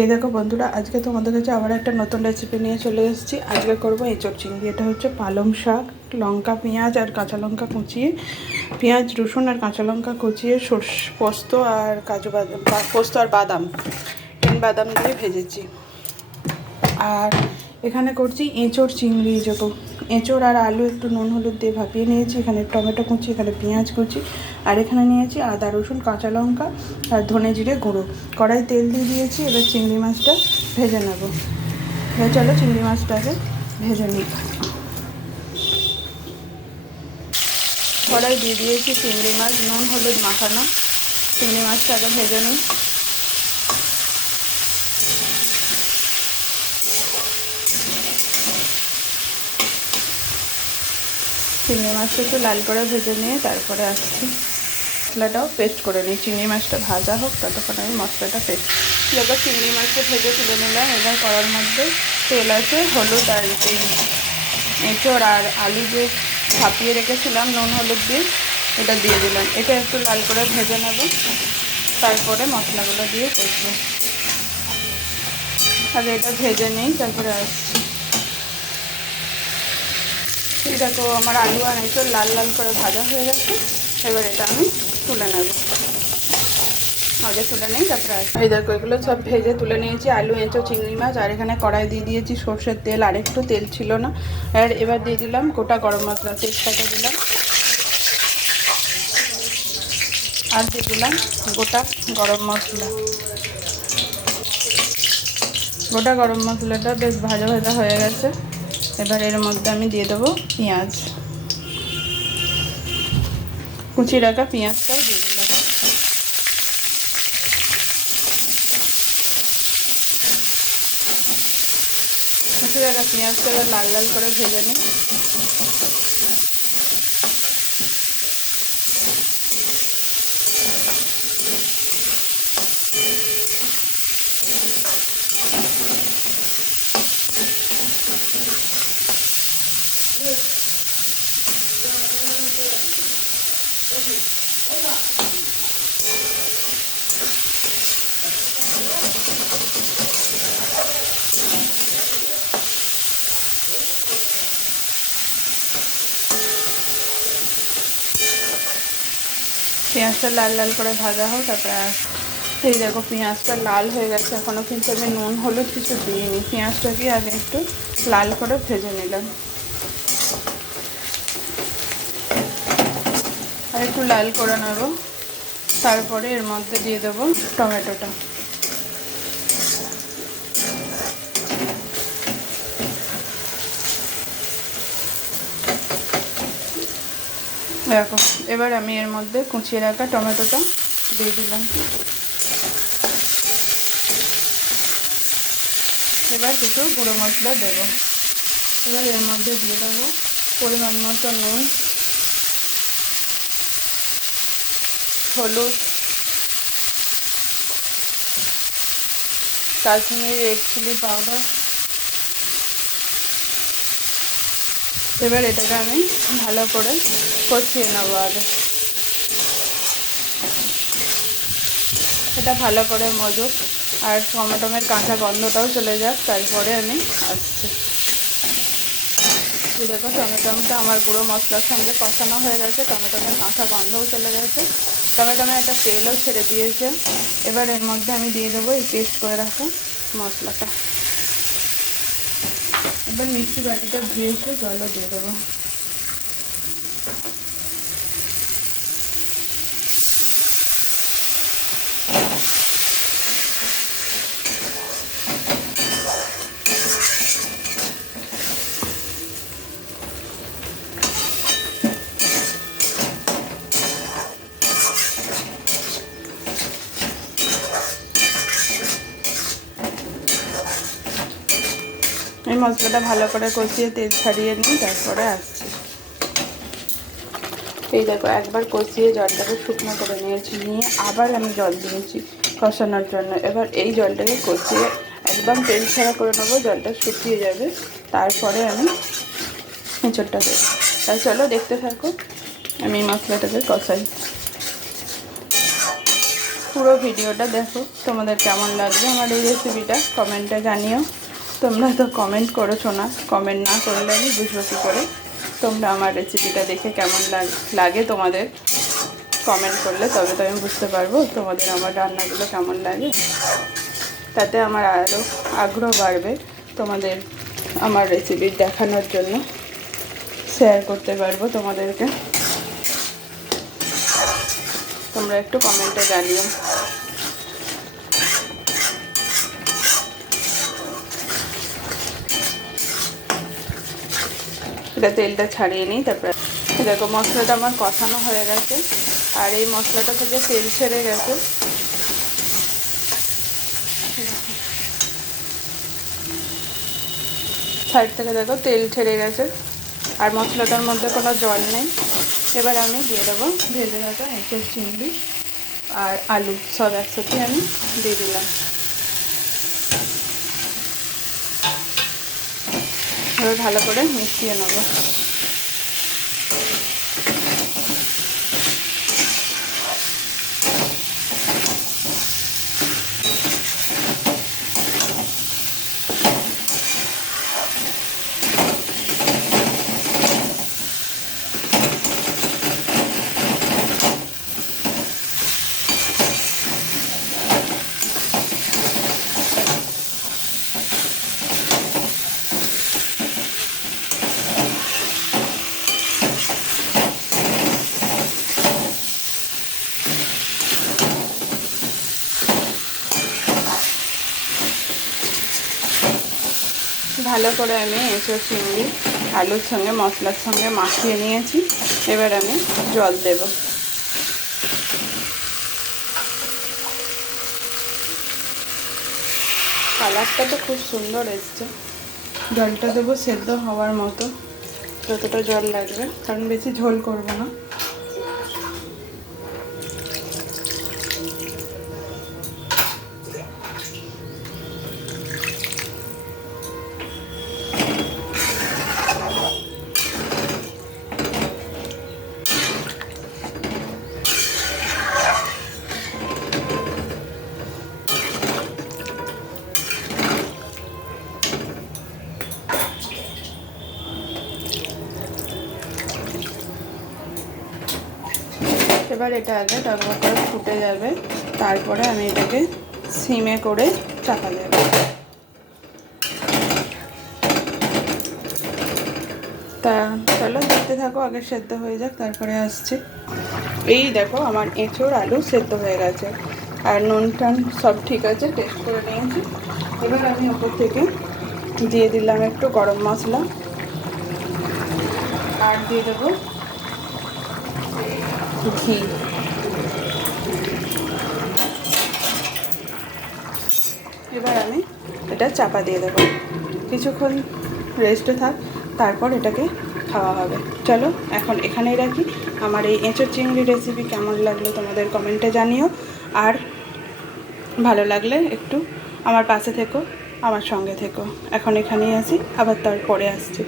এই দেখো বন্ধুরা, আজকে তোমাদের কাছে আবার একটা নতুন রেসিপি নিয়ে চলে এসেছি। আজকে করবো এঁচোড় চিংড়ি। এটা হচ্ছে পালং শাক, লঙ্কা, পেঁয়াজ আর কাঁচা লঙ্কা কুচিয়ে, পেঁয়াজ রসুন আর কাঁচা লঙ্কা কুচিয়ে, পোস্ত আর কাজু বাদাম, পোস্ত আর বাদাম, বাদাম দিয়ে ভেজেছি। আর এখানে করছি এঁচোড় চিংড়ি। যত এঁচোড় আর আলু একটু নুন হলুদ দিয়ে ভাপিয়ে নিয়েছি। এখানে টমেটো কুচি, এখানে পেঁয়াজ কুচি, আর এখানে নিয়েছি আদা রসুন কাঁচা লঙ্কা আর ধনে জিরে গুঁড়ো। কড়াই তেল দিয়ে দিয়েছি। এবার চিংড়ি মাছটা ভেজে নেব। চলো চিংড়ি মাছটাকে ভেজে নিই। কড়াই দিয়ে দিয়েছি চিংড়ি মাছ, নুন হলুদ মাখানো। চিংড়ি মাছটাকে ভেজে নিই। চিংড়ি মাছটা একটু লাল করে ভেজে নিয়ে তারপরে আসছি। মশলাটাও পেস্ট করে নিই। চিংড়ি মাছটা ভাজা হোক, ততক্ষণ আমি মশলাটা পেস্ট। এবার চিংড়ি মাছটা ভেজে তুলে নিলাম। এবার কড়ার মধ্যে তেল আছে, হলুদ আর এই এঁচোড় আর আলু যে ভাপিয়ে রেখেছিলাম নুন হলুদ দিয়ে, এটা দিয়ে দিলাম। এটা একটু লাল করে ভেজে নেব, তারপরে মশলাগুলো দিয়ে কষবো। আগে এটা ভেজে নিই, তারপরে আসছি। এটা তো আমার আলু আর এঁচোড় লাল লাল করে ভাজা হয়ে গেছে। এবার এটা আমি তুলে নেব। আগে তুলে নিই, তারপরে এই দেখো এগুলো সব ভেজে তুলে নিয়েছি। আলু, এঁচোড়, চিংড়ি মাছ। আর এখানে কড়াই দিয়ে দিয়েছি সর্ষের তেল, আর একটু তেল ছিল না। আর এবার দিয়ে দিলাম গোটা গরম মশলা, তেজপাতা দিলাম। আর দিয়ে দিলাম গোটা গরম মশলা। গোটা গরম মশলাটা বেশ ভাজা ভাজা হয়ে গেছে। এবার এর মধ্যে আমি দিয়ে দেবো পেঁয়াজ, কুচি রাখা পেঁয়াজটাও দিয়ে দিলাম। কুচি রাখা পেঁয়াজটা লাল লাল করে ভেজে নিই। পেঁয়াজটা লাল লাল করে ভাজা হোক, তারপরে এই দেখো পেঁয়াজটা লাল হয়ে গেছে। এখনও কিন্তু আমি নুন হলুদ কিছু দিইনি। পেঁয়াজটাকে আগে একটু লাল করে ভেজে নিলাম। আর একটু লাল করে নেব, তারপরে এর মধ্যে দিয়ে দেবো টমেটোটা। দেখো এবার আমি এর মধ্যে কুচিয়ে রাখা টমেটোটা দিয়ে দিলাম। এবার কিছু গুঁড়ো মশলা দেবো। এবার এর মধ্যে দিয়ে দেবো পরিমাণ মতো নুন, হলুদ, কাশ্মীরি রেড চিলি পাউডার। এবার এটাকে আমি ভালো করে কষিয়ে নেবো। আগে এটা ভালো করে মজুক আর টমেটোমের কাঁচা গন্ধটাও চলে যাক, তারপরে আমি আসছি। দেখো টমেটোমটা আমার গুঁড়ো মশলার সঙ্গে কষানো হয়ে গেছে। টমেটোমের কাঁচা গন্ধও চলে গেছে, টমেটোমের একটা তেলও ছেড়ে দিয়েছে। এবার এর মধ্যে আমি দিয়ে দেবো এই পেস্ট করে রাখা মশলাটা। এবার মিক্সি বাটিটা ধুয়ে জলও দিয়ে দেবো। এই মশলাটা ভালো করে কষিয়ে তেল ছাড়িয়ে নিই, তারপরে আসছি। এই দেখো একবার কষিয়ে জলটাকে শুকনো করে নিয়েছি, নিয়ে আবার আমি জল দিয়েছি কষানোর জন্য। এবার এই জলটাকে কষিয়ে একদম তেল ছাড়া করে নেবো, জলটা শুকিয়ে যাবে, তারপরে আমি এঁচোড়টা দেবো। তাই চলো দেখতে থাকো, আমি মশলাটাকে কষাই। পুরো ভিডিওটা দেখো, তোমাদের কেমন লাগবে আমার এই রেসিপিটা কমেন্টে জানিও। তোমরা তো কমেন্ট করেছো না, কমেন্ট না করলে আমি বুঝবো কী করে তোমরা আমার রেসিপিটা দেখে কেমন লাগে তোমাদের। কমেন্ট করলে তবে তো আমি বুঝতে পারবো তোমাদের আমার রান্নাগুলো কেমন লাগে, তাতে আমার আরও আগ্রহ বাড়বে তোমাদের আমার রেসিপি দেখানোর জন্য, শেয়ার করতে পারবো তোমাদেরকে। তোমরা একটু কমেন্টে জানিও। এটা তেলটা ছাড়িয়ে নিই, তারপরে দেখো মশলাটা আমার কষানো হয়ে গেছে, আর এই মশলাটা থেকে তেল ছেড়ে গেছে। সাইড থেকে দেখো তেল ছেড়ে গেছে, আর মশলাটার মধ্যে কোনো জল নেই। এবার আমি দিয়ে দেবো ভেজে রাখা এঁচোড় চিংড়ি আর আলু সব একসাথে আমি দিয়ে দিলাম। এবার ভালো করে মিশিয়ে নেব। ভালো করে আমি এঁচোড় চিংড়ি আলুর সঙ্গে মশলার সঙ্গে মাখিয়ে নিয়েছি। এবার আমি জল দেব। কালারটা তো খুব সুন্দর এসছে। জলটা দেবো সেদ্ধ হওয়ার মতো, যতটা জল লাগবে, কারণ বেশি ঝোল করব না। এবার এটা আগে টকবক করে ফুটে যাবে, তারপরে আমি এটাকে সিমে করে চাপা দেব। তা চলো দেখতে থাকো, আগে সেদ্ধ হয়ে যাক তারপরে আসছি। এই দেখো আমার এঁচোড় আলু সেদ্ধ হয়ে গেছে, আর নুন টান সব ঠিক আছে, টেস্ট করে নিয়েছি। এবার আমি ওপর থেকে দিয়ে দিলাম একটু গরম মশলা, আর দিয়ে দেবো ঘি। এবার আমি এটা চাপা দিয়ে দেবো, কিছুক্ষণ রেস্টে থাক, তারপর এটাকে খাওয়া হবে। চলো এখন এখানেই রাখি। আমার এই এঁচোড় চিংড়ি রেসিপি কেমন লাগলো তোমাদের কমেন্টে জানিও, আর ভালো লাগলে একটু আমার পাশে থেকো, আমার সঙ্গে থেকো। এখন এখানেই আসি, আবার তারপরে আসছি।